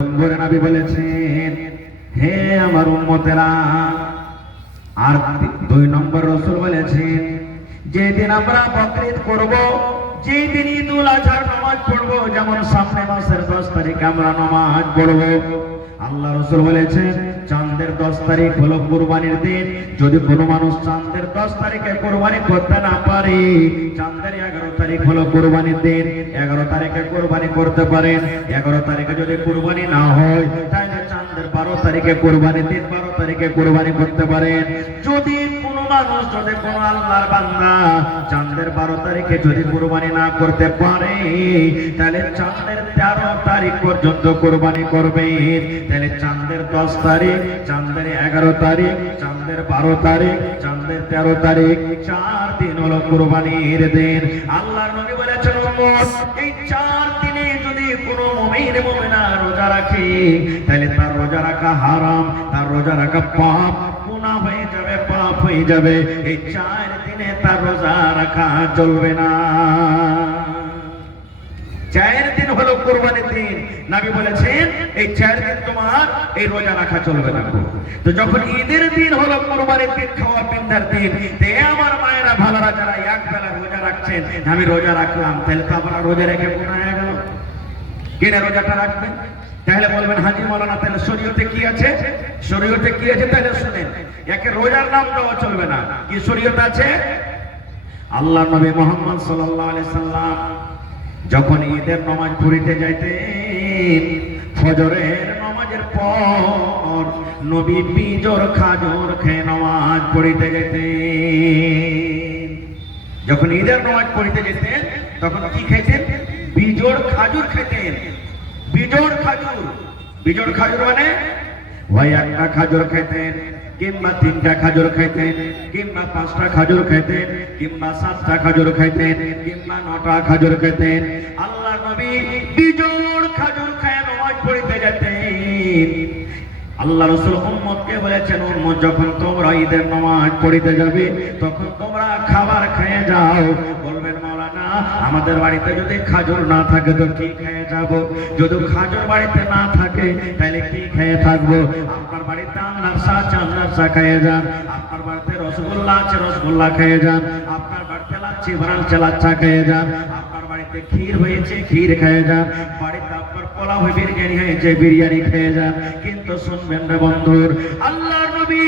নম্বরে নবী বলেছেন, হে আমার উম্মতেরা। আর 2 নম্বর রাসূল বলেছেন, যেদিন আমরা বকরিদ করব, যেদিন ঈদুল আজহার নামাজ পড়ব, যেমন সামনে মাসের 10 তারিখে আমরা নামাজ পড়ব, আল্লাহ রাসূল বলেছেন চাঁদের 10 তারিখ হলো কুরবানির দিন। যদি কোনো মানুষ চাঁদের 10 তারিখে কুরবানি করতে না পারে, চাঁদের 11 তারিখ হলো কুরবানির দিন, 11 তারিখে কুরবানি করতে পারেন। 11 তারিখে যদি কুরবানি না হয়, তাহলে চাঁদের 12 তারিখে কুরবানির দিন, 12 তারিখে কুরবানি করতে পারেন। যদি কোনো মানুষ, যদি কোনো আল্লাহর বান্দা চাঁদের 12 তারিখে যদি কুরবানি না করতে পারে, তাহলে চাঁদের 13 তারিখ পর্যন্ত কুরবানি করবেন। তাহলে চাঁদের 10 তারিখ, চাঁদের 11 তারিখ, চাঁদের 12 তারিখ, চাঁদের 13 তারিখ, 4 দিন হলো কুরবানির দিন। আল্লাহর নবী বলেছেন, উম্মত, এই 4 দিনে যদি কোনো মুমিন মুমিনা রোজা রাখে, তাহলে তার রোজা রাখা হারাম, তার রোজা রাখা পাপ, গুনাহ হয়ে যাবে, পাপ হয়ে যাবে। এই 4 দিনে তার রোজা রাখা চলবে না। 4 দিন হলো কুরবানির দিন। নবী বলেছেন এই 4 দিন তোমার এই রোজা রাখা চলবে না। তো যখন ঈদের দিন হলো, কুরবানির দিন, খাওয়া পিন্ধার দিন, তে আমার মায়েরা ভালোরা যারা এক বেলা রোজা রাখছেন, আমি রোজা রাখলাম, তাহলে তো আপনারা রোজা রেখে গুনাহ হয়ে গেল। কিনে রোজাটা রাখবেন? তাহলে বলবেন, হাজী মাওলানা তাহলে শরীয়তে কি আছে? শরীয়তে কি আছে তাহলে শুনেন। একে রোজার নাম দেওয়া চলবে না। কি শরীয়ত আছে? আল্লাহ নবী মুহাম্মদ সাল্লাল্লাহু আলাইহি সাল্লাম যখন ঈদের নামাজ পড়িতে যাইতেন, ফজরের নামাজের পর নবী বিজোড় খাজুর খেয়ে নামাজ পড়িতে যেতেন। যখন ঈদের নামাজ পড়িতে যেতেন, তখন কি খেতেন? বিজোড় খাজুর খেতেন। বিজোড় খাজুর, বিজোড় খাজুর মানে ভাই একটা খাজুর খেতেন, কিংবা 3টা খাজুর খেতেন, কিংবা 5টা খাজুর খেতেন, কিংবা 7টা খাজুর খেতেন, কিংবা 9টা খাজুর খেতেন। আল্লাহ নবী বিজোড় খাজুর খেয়ে নামাজ পড়িতে যেতেন। আল্লাহ রাসূল উম্মতকে বলেছেন, উম্মত, যখন তোমরা ঈদের নামাজ পড়িতে যাবে, তখন তোমরা খাবার খেয়ে যাও। বলবেন, মাওলানা আমাদের বাড়িতে যদি খাজুর না থাকে তো কি খেয়ে যাব? যদি খাজুর বাড়িতে না থাকে তাহলে কি খেয়ে থাকবো? আপনার বাড়িতে আনারসা আছে, আনারসা খেয়ে যান। আপনার বাড়িতে রসগোল্লা আছে, রসগোল্লা খেয়ে যান। আপনার বাড়িতে লাচ্ছি বানাচ্ছে, লাচ্ছা খেয়ে যান। আপনার বাড়িতে ক্ষীর হয়েছে, ক্ষীর খেয়ে যান। বাড়িতে আপনার পোলাও হয়ে বিরিয়ানি হয়েছে, বিরিয়ানি খেয়ে যান। কিন্তু শুনবেন রে বন্ধুর, আল্লাহর নবী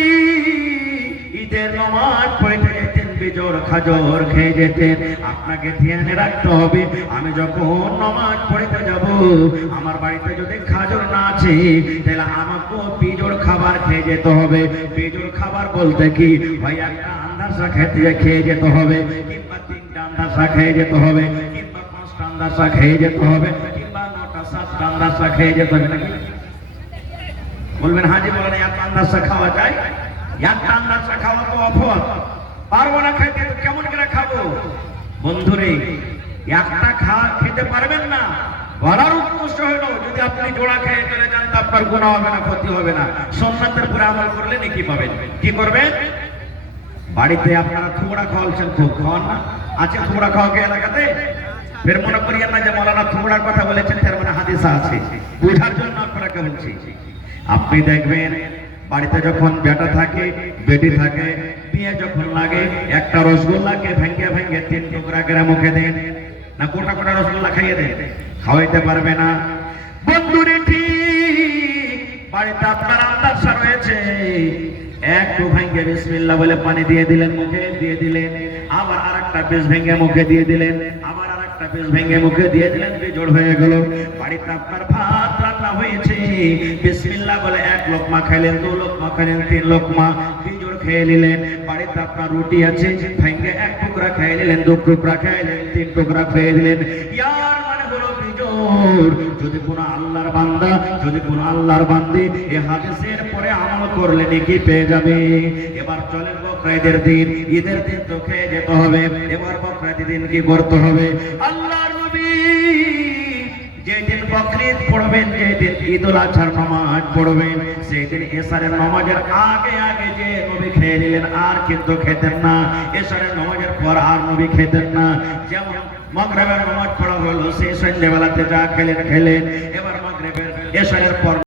ঈদের নামাজ পড়িতে যেতেন, বিজোড় খাজুর খেয়ে যেতেন। আপনাকে ধ্যানে রাখতে হবে, আমি যখন নামাজ পড়িতে যাব, আমার বাড়িতে যদি খাজুর না আছে, তাহলে আমাকে বিজোড় খাবার খেয়ে যেতে হবে। বিজোড় খাবার বলতে কি ভাই, একটা আন্দাজা খেয়ে যেতে হবে, কিংবা 3টা আন্দাজা খেয়ে যেতে হবে, কিংবা 5টা আন্দাজা খেয়ে যেতে হবে, কিংবা 9টা 7টা আন্দাজা খেয়ে যেতে হবে। নাকি বলবেন, হাজী বলেন এত আন্দাজা খাওয়া যায়? একটা আন্দাজা খাওয়া তো অফল, পারবো না খাইতে, তো কেমন করে খাবো? বন্ধুরে, একটা খেতে পারবেন না, বলার উদ্দেশ্য হলো যদি আপনি জোড়া খেয়ে চলে যান তো আপনার গুনাহ হবে না, ক্ষতি হবে না। সুন্নাতের উপরে আমল করলে নেকি পাবেন। কি করবেন? বাড়িতে আপনারা থুবড়া খাওয়াচ্ছেন, খুব খাওয়ান না? আছে থুবড়া খাওয়া কে এলাকাতে? ফের মনে করিয়েন না যে মাওলানা থুবড়ার কথা বলেছেন, তার মানে হাদিসা আছে, বুঝার জন্য আপনাকে বলছি। আপনি দেখবেন বাড়িতে যখন বেটা থাকে, বেটি থাকে, বিয়ে যখন লাগে, একটা রসগোল্লাকে ভেঙে ভেঙে 3 টুকরা করে মুখে দেন, না গোটা গোটা রসগোল্লা খাইয়ে দেন? খাওয়াইতে পারবে না। বন্ধুরে, ঠিক বাড়িতে আপনার আন্দাজা রয়েছে, একটু ভেঙে বিসমিল্লাহ বলে পানি দিয়ে দিলেন, মুখে দিয়ে দিলেন, আবার আরেকটা পিস ভেঙে মুখে দিয়ে দিলেন, আবার আরেকটা পিস ভেঙে মুখে দিয়ে দিলেন, বিজোড় হয়ে গেল। বাড়িতে আপনার ভাত রান্না হয়েছে, বিসমিল্লাহ বলে 1 লোকমা খাইলেন, 2 লোকমা খাইলেন, 3 লোকমা, বিজোড় খেয়ে নিলেন। বাড়িতে আপনার রুটি আছে, ভেঙে 1 টুকরা খেয়ে নিলেন, 2 টুকরা খেয়ে নিলেন, 3 টুকরা খেয়ে নিলেন। ইয়ার মানে হলো বিজোড়। যদি কোনো আল্লাহর বান্দা, যদি কোনো আল্লাহর বান্দি এই হাদিসের পরে আমল করলে নেকি পেয়ে যাবে। এবার চলেন বকরা দিন, ঈদের দিন তো খেয়ে যেতে হবে। এবার বকরা দিন কি করতে হবে? আল্লাহর নবী যেদিন বকরিদ পড়বেন, যেদিন ঈদুল আজহার নামাজ পড়বেন, সেদিন এশারের নামাজের আগে আগে যে নবী খেয়ে নিলেন, আর কিন্তু খেতেন না। এশারের নামাজের পর আর নবী খেতেন না। যেমন মাগরিবের নামাজ পড়া হলো, সেই সন্ধ্যাবেলাতে যা খেলেন খেলেন, এবার মাগরিবের এশারের পর